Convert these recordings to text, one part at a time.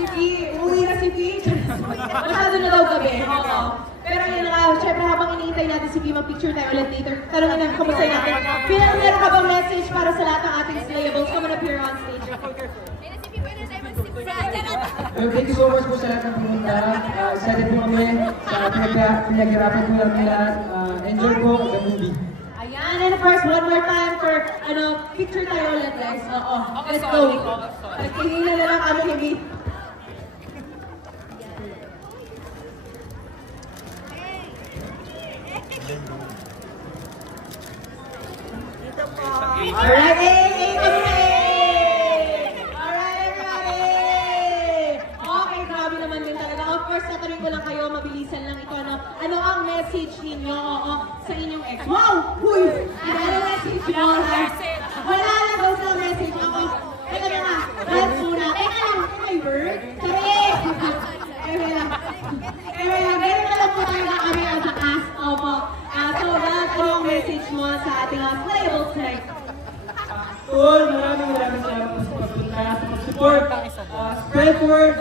Si P, uuwi na si P. Masyado na daw gabi. Oo. Pero yun na nga, syempre habang iniintay natin si P, mag-picture tayo ulit later. Tanongin natin, kumusta natin. Meron ka bang message para sa lahat ng ating slayables? Come on up here on stage. Thank you so much po sa lahat ng pumunta. Excited po kami sa pinaghirapan po namin lahat. Enjoy po the movie. Ayan, and of course, one more time for, picture tayo ulit, guys. Oo, let's go. Nagkihila na lang kami, Hibby. Alright, hey, alright, everybody! Okay, grabe naman din talaga. Of course, tatanungin ko lang kayo, mabilisan lang ito, ano ang message ninyo sa inyong ex? Wow! Huy! Ano ang message nyo? Wala na daw sa message ako. Teka na nga, dance muna. Teka lang, may word? Sorry! Anyway lang, ganun na lang po tayo na kami as a cast. Opo. So, ano ang message mo sa ating slayables tonight? Tol, maraming salamat po sa pagpunta, sa pag-support. Spread word,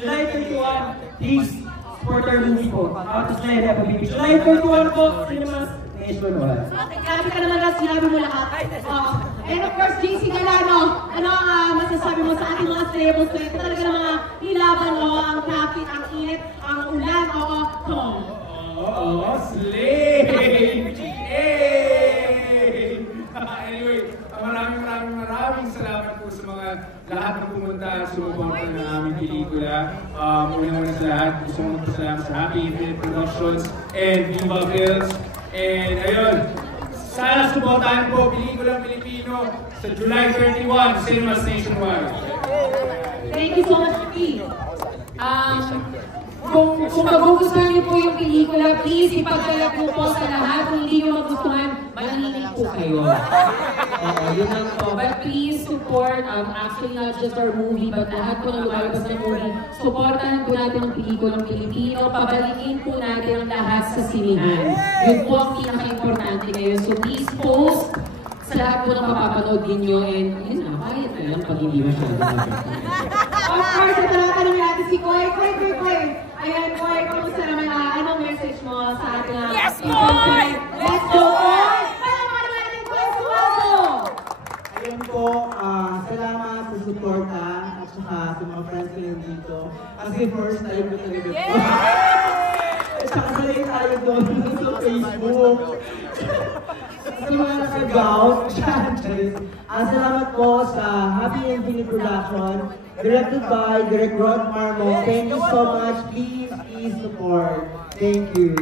July 31, please support our movie po. Out of Slay, July 31 po, cinemas, Nation Wala. Okay, grabe ka naman na sinabi mo lahat. And of course, JC Galano, ano ang masasabi mo sa ating mga slayables tonight? Ito talaga ng mga hilaban, ang traffic, ang init, ang ulan, come on. Oo, Slay! Anyway, maraming salamat po sa mga lahat na pumunta at sumuporta ng aming pelikula. Unang-una sa lahat, gusto kong magpasalamat sa Happy Infinite Productions and Viva Films. And ayun, sana suportahan po pelikulang Pilipino sa July 31, Cinemas Nationwide. Thank you so much, P. Kung magugustuhan niyo po yung pelikula, please ipagkalat mo po sa lahat. Kung hindi niyo magustuhan, maninig po kayo. Yun lang po. But please support, actually not just our movie, but lahat po ng lumalabas na movie. Supportahan po natin ang pelikulang Pilipino. Pabalikin po natin ang lahat sa sinihan. Yun po ang pinaka-importante ngayon. So please post sa lahat po ng mapapanood ninyo. And yun na, kahit na lang pag hindi masyado. Of course, ito na tanongin natin si Koy. Koy. Ayan, Koy, kamusta naman anong message mo sa ating Yes, Koy! Let's go, Koy! Palaman natin, Koy, sumaso! Ayun po, salamat sa suporta at saka sa mga friends ko yun dito. Kasi first time ko talaga po. At saka sanay tayo doon sa Facebook. Sa mga naka-gout, salamat po sa Happy Infinite Production, directed by Direct Rod Marmo. Thank you so much. Please support. Thank you.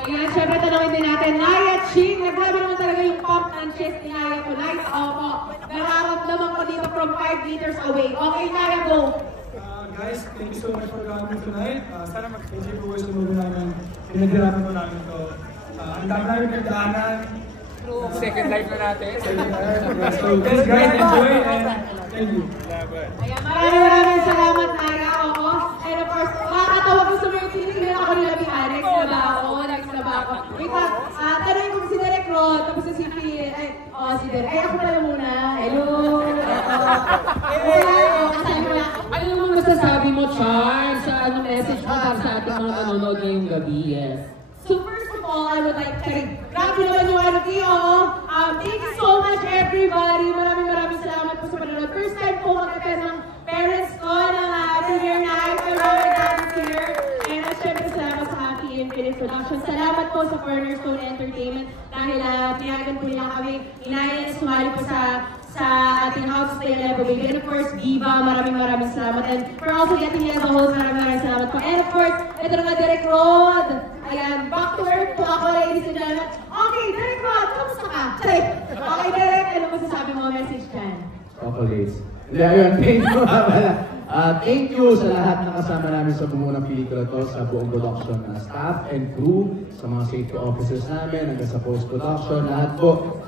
Ayan, syempre tanongin din natin, Naya Ching, naggrabe naman talaga yung pump ng chest ni Naya tonight. Opo, nararamdaman ko dito from 5 meters away. Okay, Naya, go! Guys, thank you so much for coming tonight. Sana mag-enjoy po kayo sa movie namin. Pinaghirapan po namin ito. Ang dami namin nagdaanan. Second life na natin. So, please guys, enjoy and thank you. Ayan, maraming salamat, Naya. Oo. And of course, makakatawa ko sa mga tinitingnan ako nila ni Alex na ba ako? Wait lang, tanongin ko si Derek Rod, tapos si P. Si Derek. Ay, ako pala muna. Hello. Ano naman masasabi mo, Charles? Sa anong message mo para sa ating mga nanonood ngayong gabi? Yes. So first of all, I would like to say, grabe naman yung ano kayo. Thank you so much, everybody. Maraming salamat po sa panonood. First time po mag-attend ng parents ko ng premiere night. My mom and dad is here. And syempre salamat sa Happy Infinite Production. Salamat po sa Cornerstone Entertainment dahil pinayagan po nila kami. Inayan na sumali po sa ating House Stay Alive Baby. And of course, Viva, maraming salamat. And for also getting me as a host, maraming salamat po. And of course, ito na nga, Derek Rod. Ayan, back to earth po ako, ladies and gentlemen. Okay, Derek Rod, kamusta ka? Okay, Derek, ano masasabi mo message dyan? Chocolates. Ayun, thank you pala. Thank you sa lahat na kasama namin sa buong ng pelikula to, sa buong production na staff and crew, sa mga safety officers namin, hanggang sa post-production, lahat po.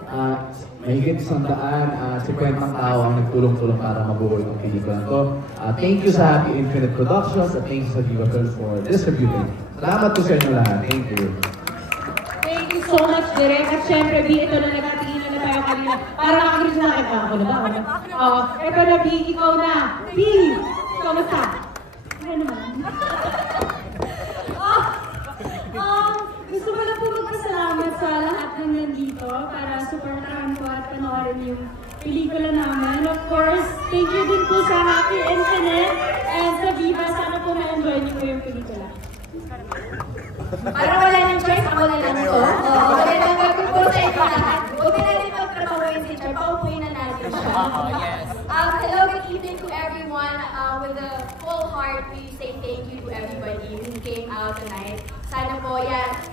Mahigit 150 tao ang nagtulong-tulong para mabuo itong pelikula to. Thank you sa Happy Infinite Productions at thank you sa Viva Films for distributing. Salamat po sa inyo lahat. Thank you. Thank you so much, Derek. At syempre, B, ito na nagkatingin na tayo kanina. Para nakakagin sa akin. Ako na ba? Ito na, B, ikaw na. B, kamusta? dito para supportahan po at panoorin yung pelikula namin. Of course, thank you din po sa Happy Infinite and sa Viva. Sana po ma-enjoy niyo po yung pelikula. Para wala nang choice, ako na lang to. Wala nang gagawin po sa inyo lahat. Huwag na natin magtrabahuin si Char. Paupuin na natin siya. Hello, good evening to everyone. With a full heart, we say thank you to everybody who came out tonight. Sana po,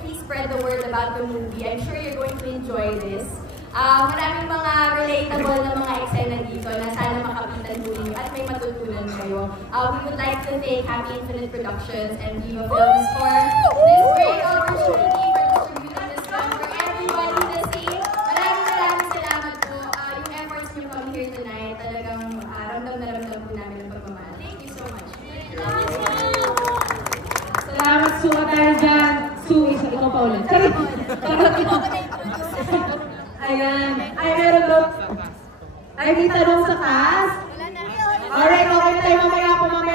please spread the word about the movie. I'm sure you're going to enjoy this. Maraming mga relatable na mga eksena dito na sana makapitan po ninyo at may matutunan kayo. We would like to thank Happy Infinite Productions and Viva Films for this great opportunity for distributing this film for everybody to see. Maraming salamat po. Yung efforts niyo come here tonight, talagang ramdam na ramdam po namin ang pagmamahal. Thank you so much. Salamat, Su, at dahil dyan, Su, ikaw pa ulit. Charot! Ayan. Ay, meron daw. Ay, may tanong sa cast? Alright, okay na tayo mamaya po.